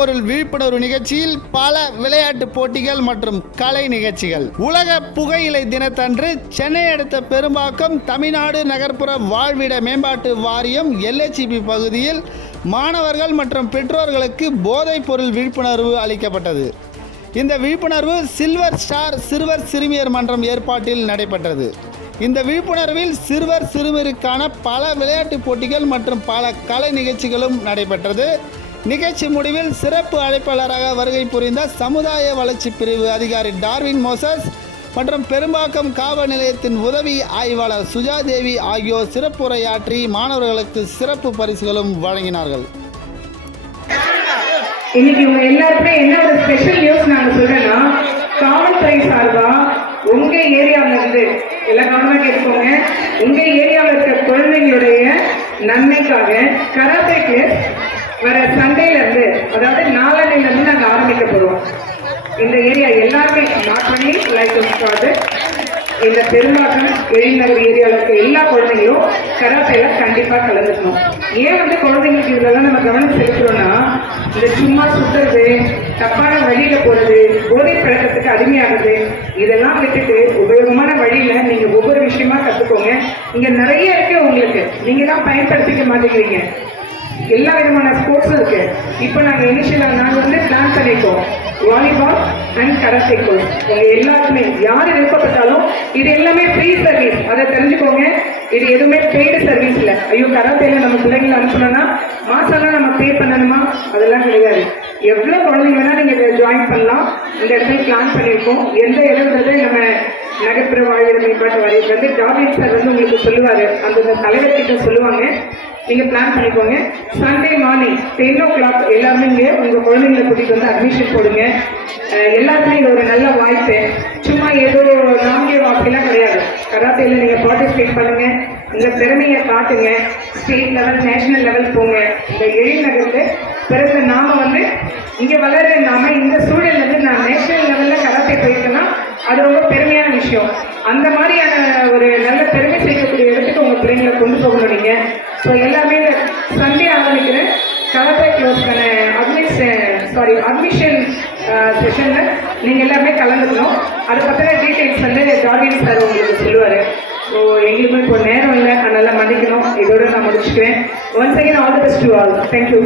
போதைப்பொருள் விழிப்புணர்வு நிகழ்ச்சியில் பல விளையாட்டு போட்டிகள் மற்றும் கலை நிகழ்ச்சிகள். உலக புகையிலை தினத்தன்று சென்னை அடுத்த பெரும்பாக்கம் தமிழ்நாடு நகர்ப்புற வாழ்விட மேம்பாட்டு வாரியம் LHB பகுதியில் மாணவர்கள் மற்றும் பெற்றோர்களுக்கு போதைப்பொருள் விழிப்புணர்வு அளிக்கப்பட்டது. இந்த விழிப்புணர்வு சில்வர் ஸ்டார் சிறுவர் சிறுமியர் மன்றம் ஏற்பாட்டில் நடைபெற்றது. இந்த விழிப்புணர்வில் சிறுவர் சிறுமியருக்கான பல விளையாட்டு போட்டிகள் மற்றும் பல கலை நிகழ்ச்சிகளும் நடைபெற்றது. நிகழ்ச்சி முடிவில் சிறப்பு அழைப்பாளராக வருகை புரிந்த சமுதாய வளர்ச்சி பிரிவு அதிகாரி டார்வின் மோசஸ் மற்றும் பெரும்பாக்கம் காவல் நிலையத்தின் உதவி ஆய்வாளர் சுஜாதேவி ஆகியோர் சிறப்புரையாற்றி மாணவர்களுக்கு சிறப்பு பரிசுகளும் வழங்கினார்கள். இன்னைக்கு உங்க எல்லாருக்குமே என்ன ஒரு ஸ்பெஷல் நியூஸ் நாங்க சொல்றேன்னா, காவல்துறை சார்பா உங்க ஏரியாவில இருந்து எல்லா கவனமா கேட்டுக்கோங்க, உங்க ஏரியாவில் இருக்க குழந்தைங்களுடைய நன்மைக்காக கராத்தே கிளாஸ் வர சண்டேல இருந்து, அதாவது நாளன்னையில இருந்து நாங்க ஆரம்பிக்க போறோம். இந்த ஏரியா எல்லாருமே நாட் பண்ணி லைக் இந்த பெரும்பாக்கம் எழில்நகர் ஏரியாவில் இருக்க எல்லா குழந்தைங்களும் கராத்தேல கண்டிப்பா கலந்துக்கணும். ஏன் குழந்தைங்களுக்கு இதெல்லாம் நம்ம கவனம் செலுத்துறோம்னா, இந்த சும்மா சுத்துறது, தப்பான வழியில போறது, போதை பழக்கத்துக்கு அடிமையாகுது, இதெல்லாம் விட்டுட்டு உபயோகமான வழியில நீங்க ஒவ்வொரு விஷயமா கத்துக்கோங்க. இங்க நிறைய இருக்கு உங்களுக்கு, நீங்க தான் பயன்படுத்திக்க மாட்டேங்கிறீங்க. எல்லா விதமான ஸ்போர்ட்ஸும் இருக்கு. இப்போ நாங்க நாங்க பிளான் பண்ணிருக்கோம் வாலிபால் அண்ட் கராத்தே கோர்ஸ். உங்க எல்லாருக்குமே யாரு விருப்பப்பட்டாலும் இது எல்லாமே ஃப்ரீ சர்வீஸ், அதை தெரிஞ்சுக்கோங்க. இது எதுவுமே பெய்டு சர்வீஸ் இல்லை. ஐயோ கராத்தேல நம்ம பிள்ளைங்களை அனுப்பணும்னா மாசம்லாம் நம்ம பே பண்ணணுமா, அதெல்லாம் கிடையாது. எவ்வளவு குழந்தைங்க வேணா நீங்க இதை ஜாயின் பண்ணலாம். இந்த இடத்துல பிளான் பண்ணியிருக்கோம். எந்த இடம்ன்றது நம்ம நகர்ப்புற வாழ்விட மேம்பாட்டு வாரியத்துல டார்வின் சார் உங்களுக்கு சொல்லுவாரு, அந்த தலைவர்கிட்ட சொல்லுவாங்க. நீங்க பிளான் பண்ணிக்கோங்க. சண்டே மார்னிங் 10 o'clock எல்லாருமே இங்க உங்க குழந்தைங்களை கூட்டிட்டு வந்து அட்மிஷன் போடுங்க. எல்லாருமே இது ஒரு நல்ல வாய்ப்பு. சும்மா ஏதோ நாமிய வாக்கெல்லாம் கிடையாது. கராத்தேல நீங்க பார்ட்டிசிபேட் பண்ணுங்க, உங்க திறமையை காட்டுங்க. ஸ்டேட் லெவல் நேஷனல் லெவல் போங்க. இந்த எழில்நகர்ல பிறகு நாம இங்க வளர்ற நாம இந்த சூழல்ல இருந்து நான் நேஷனல் லெவல்ல கராத்தே போயிருக்கேன்னா அது ரொம்ப பெருமையான விஷயம். அந்த மாதிரியான ஒரு நல்ல பெருமை சேர்க்கக்கூடிய இடத்துக்கு உங்க பிள்ளைங்களை கொண்டு போகணும் நீங்க. ஸோ எல்லாமே சண்டே ஆரம்பிக்கிற கராத்தே க்ளோஸ்க்கான அட்மிஷன் செஷன்ல நீங்க எல்லாமே கலந்துக்கணும். அதை பத்தின டீடைல்ஸ் டார்வின் சார் உங்களுக்கு சொல்லுவாரு. ஸோ எங்களுக்கும் இப்போ நேரம் இல்லை, அதனால மன்னிக்கணும். இதோட நான் முடிச்சுக்கிறேன். Once again all the best to all. Thank you.